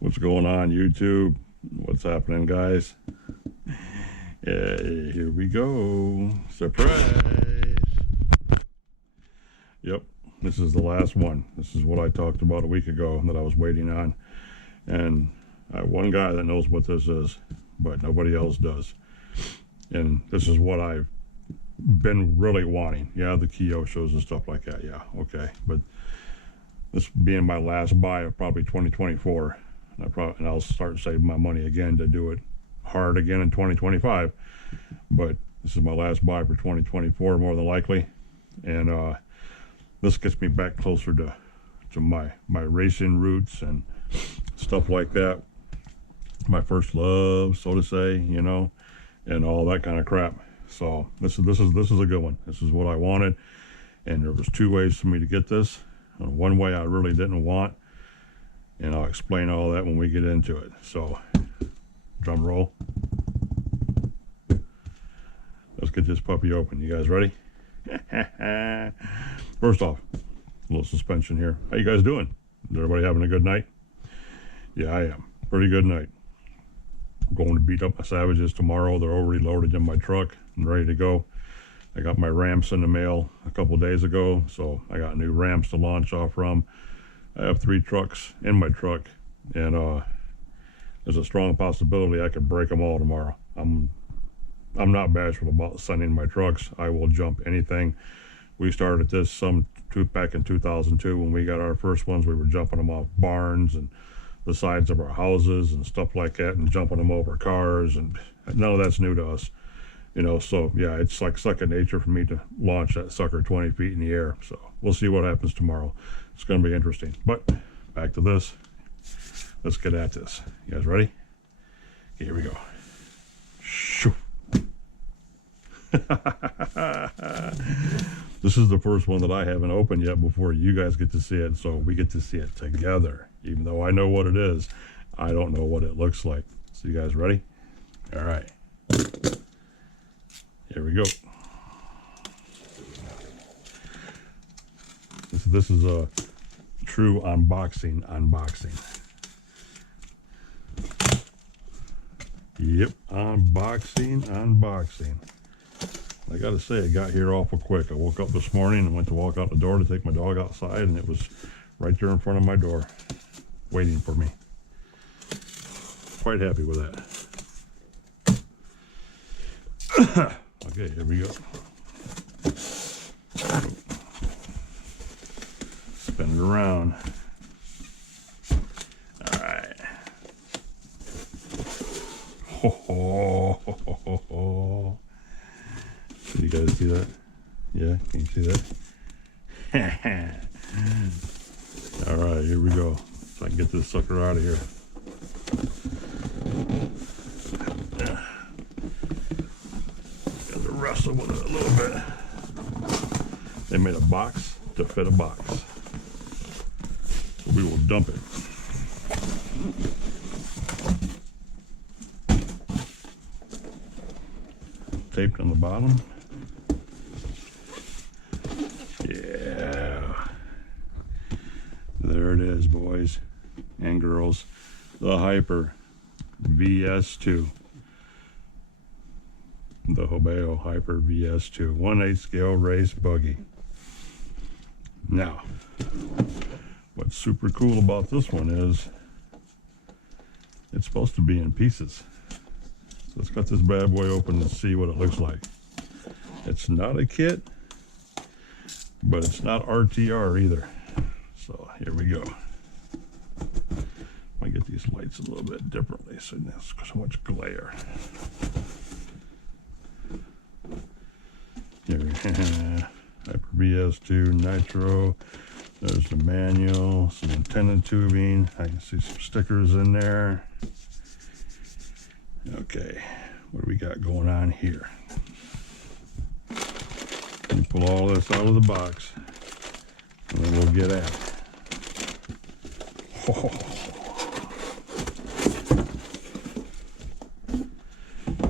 What's going on, YouTube? What's happening, guys? Here we go. Surprise! Yep, this is the last one. This is what I talked about a week ago that I was waiting on. And I have one guy that knows what this is, but nobody else does. And this is what I've been really wanting. Yeah, the Keo shows and stuff like that. Yeah, okay. But this being my last buy of probably 2024, and I'll start saving my money again to do it hard again in 2025. But this is my last buy for 2024, more than likely. And this gets me back closer to my racing roots and stuff like that. My first love, so to say, you know, and all that kind of crap. So this is a good one. This is what I wanted, and there was two ways for me to get this. One way I really didn't want, and I'll explain all that when we get into it. So, drum roll. Let's get this puppy open. You guys ready? First off, a little suspension here. How you guys doing? Is everybody having a good night? Yeah, I am. Pretty good night. I'm going to beat up my Savages tomorrow. They're already loaded in my truck and ready to go. I got my ramps in the mail a couple days ago, so I got new ramps to launch off from. I have 3 trucks in my truck, and there's a strong possibility I could break them all tomorrow. I'm not bashful about sending my trucks. I will jump anything. We started this back in 2002 when we got our first ones. We were jumping them off barns and the sides of our houses and stuff like that, and jumping them over cars, and none of that's new to us, you know. So yeah, it's like second nature for me to launch that sucker 20 feet in the air. So we'll see what happens tomorrow. It's going to be interesting. But back to this. Let's get at this. You guys ready? Here we go. Shoo. This is the first one that I haven't opened yet before you guys get to see it, so we get to see it together. Even though I know what it is, I don't know what it looks like. So you guys ready? All right. Here we go. This is a true unboxing. Yep, unboxing. I gotta say, it got here awful quick. I woke up this morning and went to walk out the door to take my dog outside, and it was right there in front of my door, waiting for me. Quite happy with that. Okay, here we go. Spin it around. All right. Ho ho ho ho ho ho. Can you guys see that? Yeah, can you see that? All right, here we go. So I can get this sucker out of here. Got to wrestle with it a little bit. They made a box to fit a box. So we will dump it. Taped on the bottom. Yeah. There it is, boys and girls. The Hyper VS2. The Hobao Hyper VS2. 1/8 scale race buggy. Now, what's super cool about this one is it's supposed to be in pieces. So let's cut this bad boy open and see what it looks like. It's not a kit, but it's not RTR either. So here we go. I get these lights a little bit differently so there's so much glare. Here we go. Hyper VS2 Nitro. There's the manual, some antenna tubing. I can see some stickers in there. Okay, what do we got going on here? Let me pull all this out of the box, and then we'll get at it. Oh.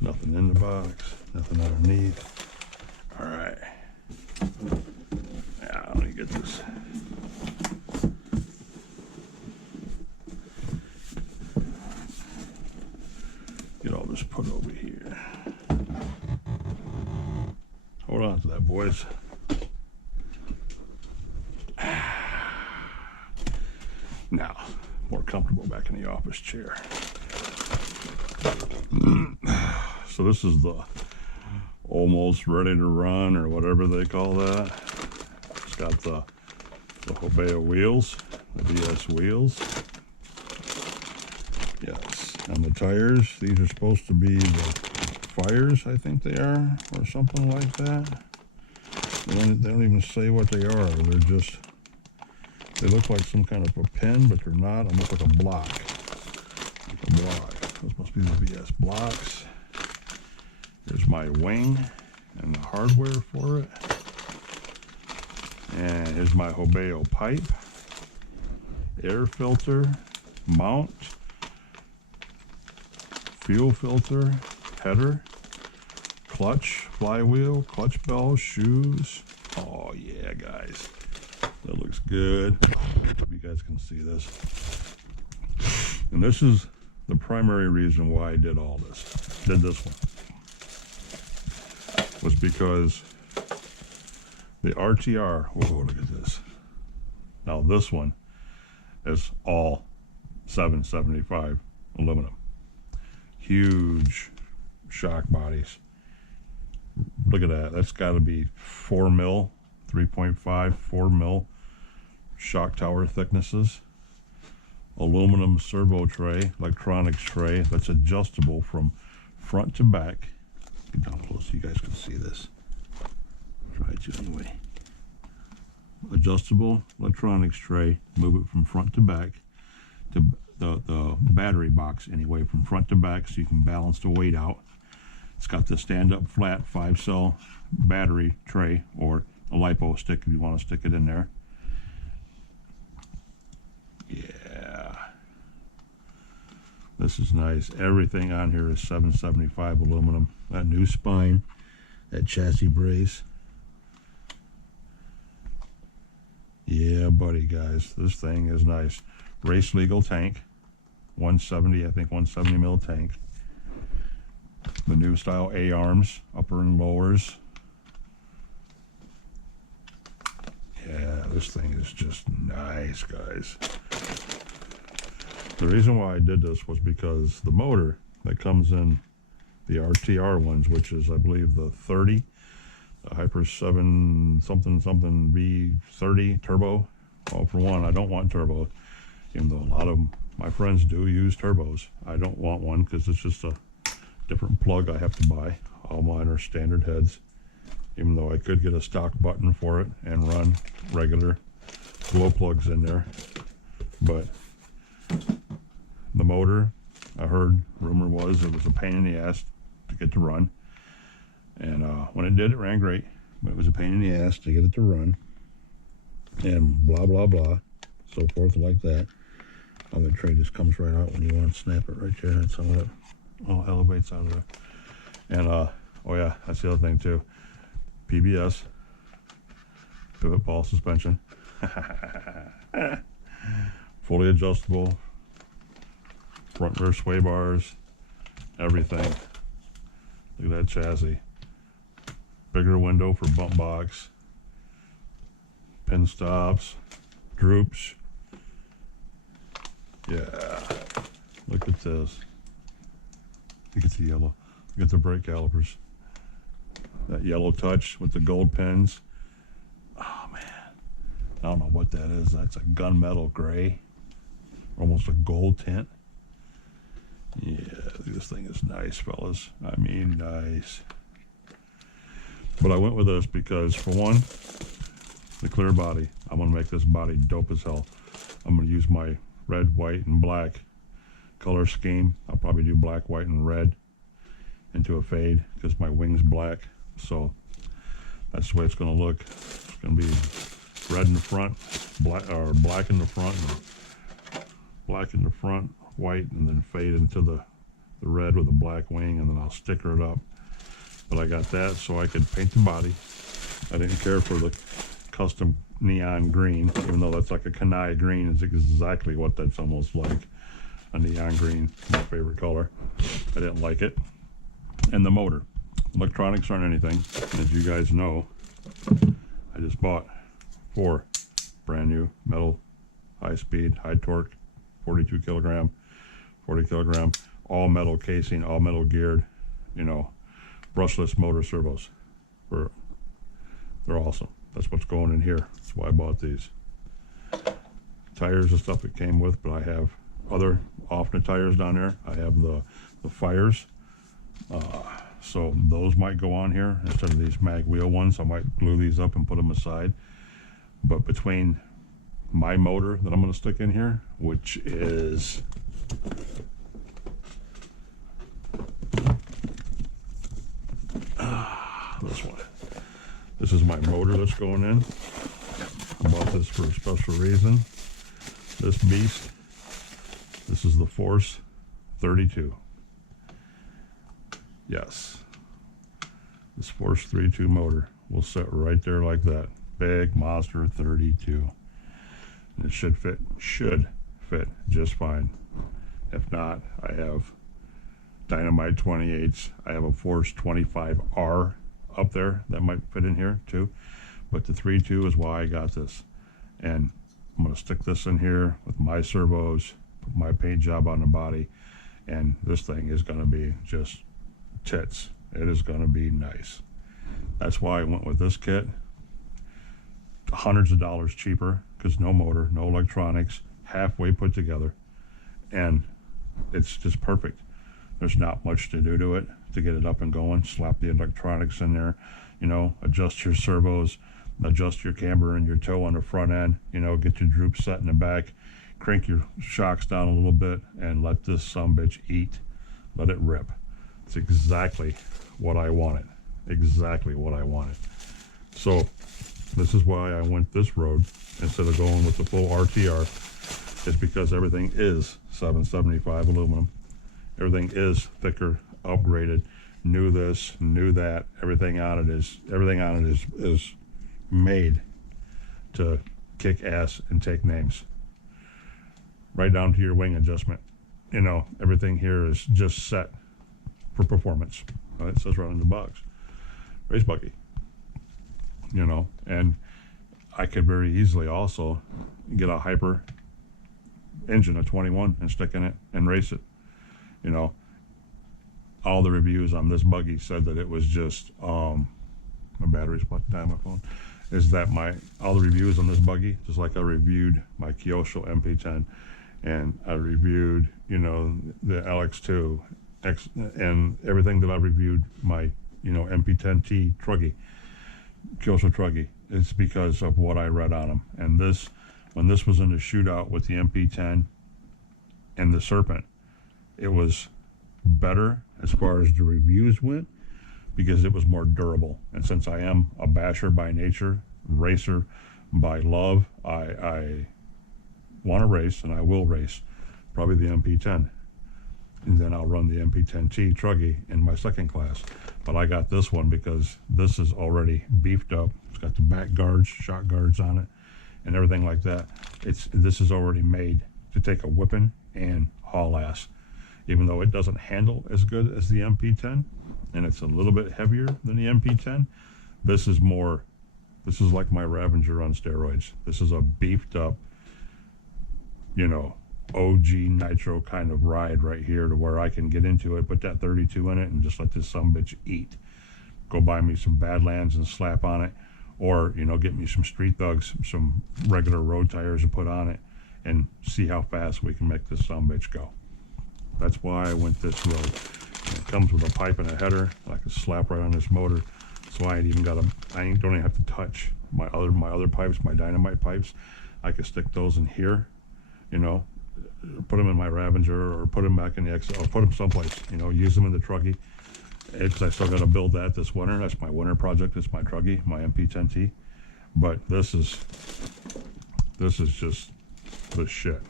Nothing in the box, nothing underneath. All right. Now, let me get this. boys. Now, more comfortable back in the office chair. So this is the almost ready to run, or whatever they call that. It's got the Hobeo wheels, the VS wheels. Yes, and the tires, these are supposed to be the Fires, I think they are, or something like that. They don't even say what they are. They're just, they look like some kind of a pin, but they're not. Almost like a block. Like a block. Those must be the VS blocks. Here's my wing and the hardware for it. And here's my Hobeo pipe, air filter, mount, fuel filter, header, clutch, flywheel, clutch bell, shoes. Oh yeah, guys, that looks good. Hope you guys can see this. And this is the primary reason why I did all this. Did this one was because the RTR. Whoa, look at this. Now this one is all 775 aluminum. Huge shock bodies. Look at that. That's got to be 4 mil, 3.5, 4 mil shock tower thicknesses. Aluminum servo tray, electronics tray that's adjustable from front to back. Get down close so you guys can see this. Try to anyway. Adjustable electronics tray. Move it from front to back to the battery box anyway, from front to back, so you can balance the weight out. It's got the stand-up flat 5-cell battery tray, or a LiPo stick if you want to stick it in there. Yeah, this is nice. Everything on here is 775 aluminum. That new spine, that chassis brace. Yeah, buddy, guys, this thing is nice. Race legal tank, 170, I think 170 mil tank. The new style A-arms, upper and lowers. Yeah, this thing is just nice, guys. The reason why I did this was because the motor that comes in the RTR ones, which is I believe the 30, the Hyper 7 something V30 turbo. Well, for one, I don't want turbo, even though a lot of my friends do use turbos. I don't want one because it's just a different plug I have to buy. All mine are standard heads, even though I could get a stock button for it and run regular glow plugs in there. But the motor, I heard, rumor was it was a pain in the ass to get to run. And when it did, it ran great, but it was a pain in the ass to get it to run. And blah, blah, blah, so forth like that. Oh, the tray just comes right out when you want to snap it right there. That's how it all elevates out of there. And, oh yeah, that's the other thing too. PBS, pivot ball suspension. Fully adjustable. Front rear sway bars. Everything. Look at that chassis. Bigger window for bump box. Pin stops. Droops. Yeah. Look at this. Look at the yellow. Look at the brake calipers. That yellow touch with the gold pins. Oh man. I don't know what that is. That's a gunmetal gray. Almost a gold tint. Yeah, this thing is nice, fellas. I mean, nice. But I went with this because, for one, the clear body. I'm going to make this body dope as hell. I'm going to use my red, white, and black color scheme. I'll probably do black, white, and red into a fade because my wing's black. So that's the way it's going to look. It's going to be red in the front, black in the front, and black in the front, white, and then fade into the red with a black wing, and then I'll sticker it up. But I got that so I could paint the body. I didn't care for the custom neon green, even though that's like a Kanai green. It's exactly what that's almost like. A neon green, my favorite color. I didn't like it. And the motor. Electronics aren't anything. As you guys know, I just bought 4 brand new metal, high speed, high torque, 42 kilogram, 40 kilogram, all metal casing, all metal geared, you know, brushless motor servos. They're awesome. That's what's going in here. That's why I bought these. Tires and stuff that came with, but I have other alternate tires down there. I have the Fires. So those might go on here instead of these mag wheel ones. I might glue these up and put them aside. But between my motor that I'm going to stick in here, which is this one. This is my motor that's going in. I bought this for a special reason. This beast, this is the Force 32. Yes, this Force 32 motor will sit right there like that. Big monster 32. And it should fit just fine. If not, I have Dynamite 28s. I have a Force 25R up there that might fit in here too. But the 32 is why I got this. And I'm going to stick this in here with my servos, put my paint job on the body, and this thing is going to be just tits. It is going to be nice. That's why I went with this kit. Hundreds of dollars cheaper, because no motor, no electronics, halfway put together, and it's just perfect. There's not much to do to it to get it up and going. Slap the electronics in there, you know, adjust your servos, adjust your camber and your toe on the front end, you know, get your droop set in the back, crank your shocks down a little bit, and let this sumbitch eat. Let it rip. It's exactly what I wanted. Exactly what I wanted. So this is why I went this road instead of going with the full RTR. It's because everything is 775 aluminum. Everything is thicker, upgraded, new this, new that. Everything on it is made to kick ass and take names. Right down to your wing adjustment. You know, everything here is just set for performance. It says right in the box, race buggy. You know, and I could very easily also get a hyper engine, a 21, and stick in it and race it. You know, all the reviews on this buggy said that it was just my battery's about to die on my phone. Is that all the reviews on this buggy, just like I reviewed my Kyosho MP10, and I reviewed, you know, the LX2 and everything that I reviewed my, you know, MP10T Truggy, Kyosho Truggy. It's because of what I read on them. And this, when this was in the shootout with the MP10 and the Serpent, it was better as far as the reviews went because it was more durable. And since I am a basher by nature, racer by love, I want to race, and I will race probably the MP10. And then I'll run the MP10T Truggy in my second class. But I got this one because this is already beefed up. It's got the back guards, shock guards on it, and everything like that. This is already made to take a whipping and haul ass. Even though it doesn't handle as good as the MP10, and it's a little bit heavier than the MP10, this is like my Ravager on steroids. This is a beefed up, you know, OG nitro kind of ride right here, to where I can get into it, put that 32 in it, and just let this sumbitch eat. Go buy me some Badlands and slap on it, or, you know, get me some Street Thugs, some regular road tires and put on it, and see how fast we can make this sumbitch go. That's why I went this road. And it comes with a pipe and a header I can slap right on this motor, so I don't even have to touch my other pipes, my Dynamite pipes. I can stick those in here, you know, put them in my Ravager, or put them back in the XL, or put them someplace, you know, use them in the Truggy. Because I still got to build that this winter. That's my winter project. It's my Truggy, my MP10T. But this is just the shit.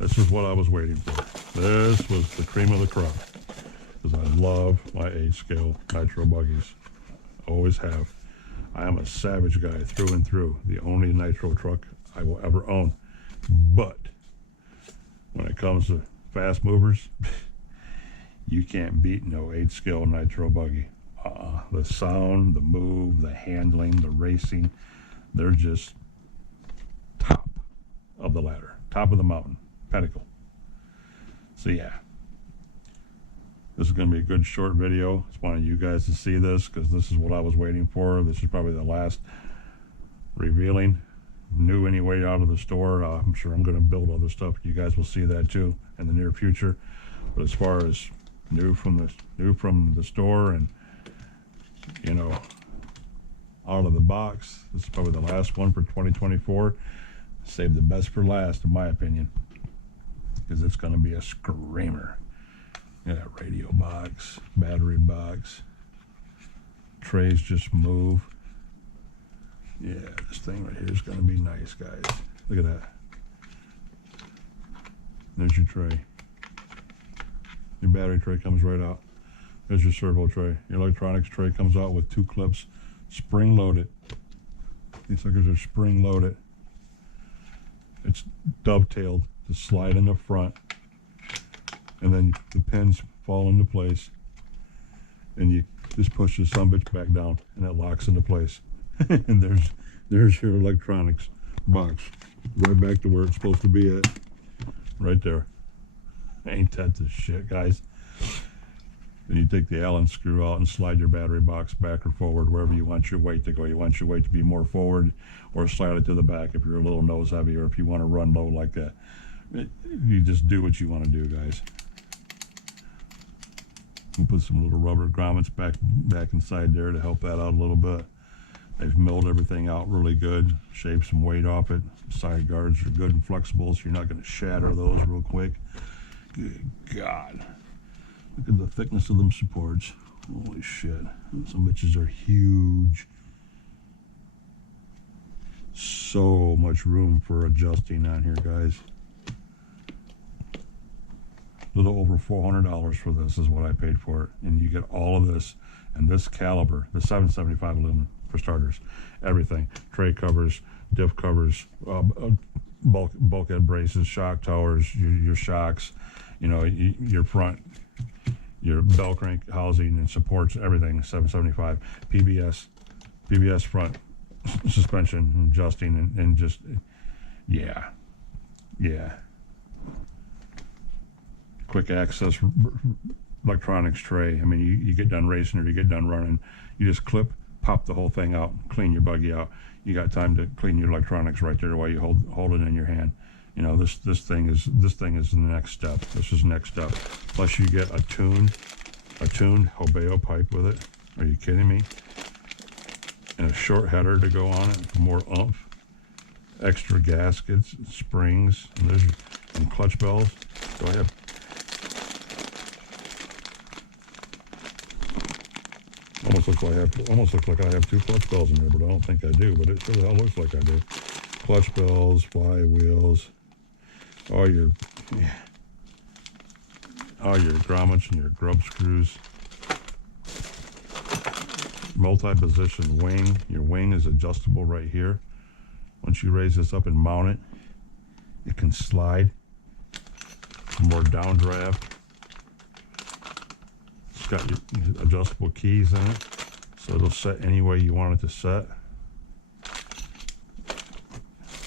This is what I was waiting for. This was the cream of the crop. Because I love my 8-scale nitro buggies. Always have. I am a savage guy through and through. The only nitro truck I will ever own. But when it comes to fast movers, you can't beat no 8-scale nitro buggy. The sound, the move, the handling, the racing, they're just top of the ladder, top of the mountain, pinnacle. So yeah, this is going to be a good short video. Just wanted you guys to see this because this is what I was waiting for. This is probably the last revealing new anyway out of the store. I'm sure I'm going to build other stuff. You guys will see that too in the near future. But as far as new from the store and, you know, out of the box, this is probably the last one for 2024. Save the best for last, in my opinion, because it's going to be a screamer. Yeah, radio box, battery box, trays just move. Yeah, this thing right here is going to be nice, guys. Look at that. There's your tray. Your battery tray comes right out. There's your servo tray. Your electronics tray comes out with 2 clips, spring loaded. These suckers are spring loaded. It's dovetailed to slide in the front, and then the pins fall into place, and you just push the sumbitch back down, and it locks into place. And there's your electronics box, right back to where it's supposed to be at, right there. Ain't that the shit, guys? Then you take the Allen screw out and slide your battery box back or forward wherever you want your weight to go. You want your weight to be more forward, or slide it to the back if you're a little nose heavy, or if you want to run low like that. You just do what you want to do, guys. We'll put some little rubber grommets back inside there to help that out a little bit. They've milled everything out really good, shaved some weight off it. Side guards are good and flexible, so you're not going to shatter those real quick. Good God. Look at the thickness of them supports. Holy shit. Some bitches are huge. So much room for adjusting on here, guys. A little over $400 for this is what I paid for it. And you get all of this and this caliber, the 775 aluminum for starters. Everything. Tray covers, diff covers, bulkhead braces, shock towers, your shocks, you know, your front, your bell crank housing and supports, everything. 775 PBS front suspension adjusting and just, yeah. Quick access electronics tray. I mean, you get done racing or you get done running, you just pop the whole thing out, clean your buggy out. You got time to clean your electronics right there while you hold it in your hand. You know, this thing is the next step. This is next step. Plus you get a tuned Hobeo pipe with it. Are you kidding me? And a short header to go on it for more oomph. Extra gaskets, springs, and clutch bells. So I have almost looks like I have 2 clutch bells in there, but I don't think I do. But it sure the hell looks like I do. Clutch bells, flywheels, all your grommets and your grub screws. Multi-position wing. Your wing is adjustable right here. Once you raise this up and mount it, it can slide. More downdraft. It's got your adjustable keys in it, so it'll set any way you want it to set.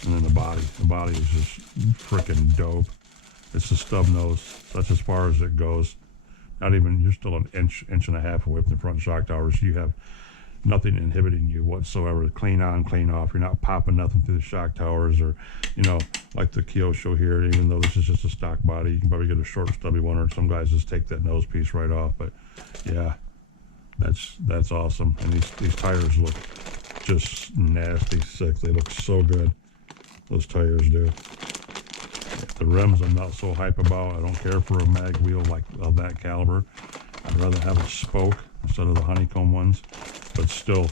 And then the body is just freaking dope. It's a stub nose. That's as far as it goes. Not even, you're still an inch and a half away from the front shock towers. You have nothing inhibiting you whatsoever. Clean on, clean off. You're not popping nothing through the shock towers, or, you know, like the Kyosho here. Even though this is just a stock body, you can probably get a short, stubby one, or some guys just take that nose piece right off. But yeah, that's awesome. And these tires look just nasty sick. They look so good. Those tires do. The rims I'm not so hype about. I don't care for a mag wheel like of that caliber. I'd rather have a spoke instead of the honeycomb ones. But still,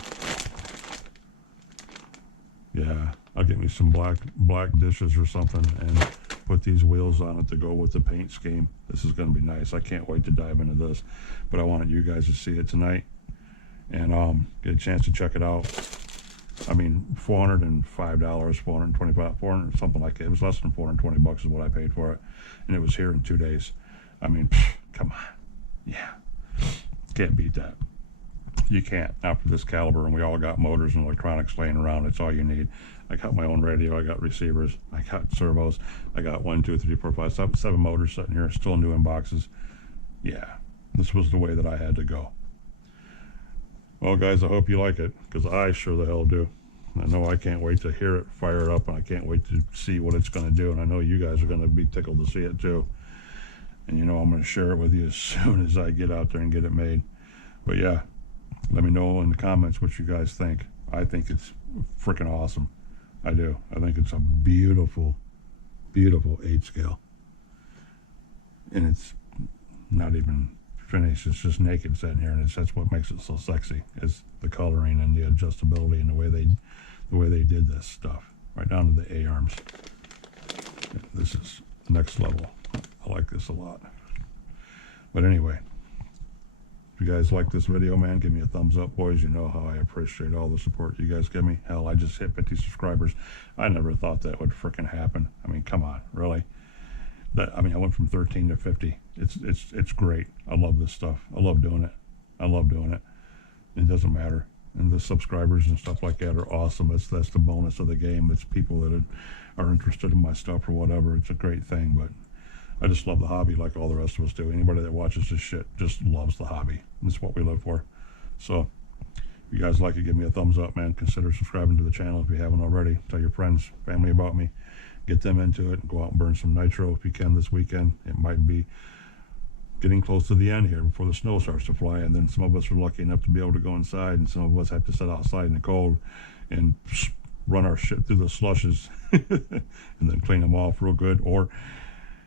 yeah, I'll get me some black dishes or something and put these wheels on it to go with the paint scheme. This is going to be nice. I can't wait to dive into this. But I wanted you guys to see it tonight and get a chance to check it out. I mean, $405, $425, 400, something like it. It was less than 420 bucks is what I paid for it, and it was here in 2 days. I mean, come on, yeah, can't beat that. You can't. Not for this caliber, and we all got motors and electronics laying around. It's all you need. I got my own radio. I got receivers. I got servos. I got 1, 2, 3, 4, 5, 7 motors sitting here, still new in boxes. Yeah, this was the way that I had to go. Well, guys, I hope you like it, because I sure the hell do. I know I can't wait to hear it fire up, and I can't wait to see what it's going to do, and I know you guys are going to be tickled to see it too. And you know I'm going to share it with you as soon as I get out there and get it made. But yeah, let me know in the comments what you guys think. I think it's freaking awesome. I do. I think it's a beautiful, beautiful 8 scale. And it's not even finished. It's just naked sitting here, and that's what makes it so sexy, is the coloring and the adjustability and the way they did this stuff, right down to the A-arms. This is next level. I like this a lot. But anyway, if you guys like this video, man, give me a thumbs up, boys. You know how I appreciate all the support you guys give me. Hell, I just hit 50 subscribers. I never thought that would freaking happen. I mean, come on, really? I went from 13 to 50. It's great. I love this stuff. I love doing it. I love doing it. It doesn't matter. And the subscribers and stuff like that are awesome. That's the bonus of the game. It's people that are interested in my stuff or whatever. It's a great thing, but I just love the hobby like all the rest of us do. Anybody that watches this shit just loves the hobby. It's what we live for. So if you guys like it, give me a thumbs up, man. Consider subscribing to the channel if you haven't already. Tell your friends, family about me. Get them into it and go out and burn some nitro if you can this weekend. It might be getting close to the end here before the snow starts to fly, and then some of us are lucky enough to be able to go inside, and some of us have to sit outside in the cold and run our shit through the slushes and then clean them off real good. Or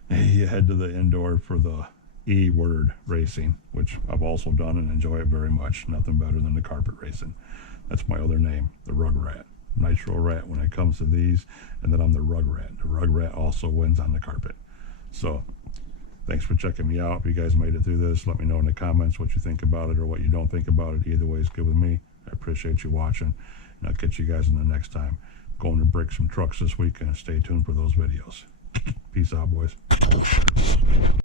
you head to the indoor for the E-word racing, which I've also done and enjoy it very much. Nothing better than the carpet racing. That's my other name, the Rug Rat. Nitro Rat when it comes to these, and then I'm the Rug Rat. The Rug Rat also wins on the carpet. So thanks for checking me out. If you guys made it through this, let me know in the comments what you think about it or what you don't think about it. Either way is good with me. I appreciate you watching, and I'll catch you guys in the next time. Going to break some trucks this weekend. Stay tuned for those videos. Peace out, boys.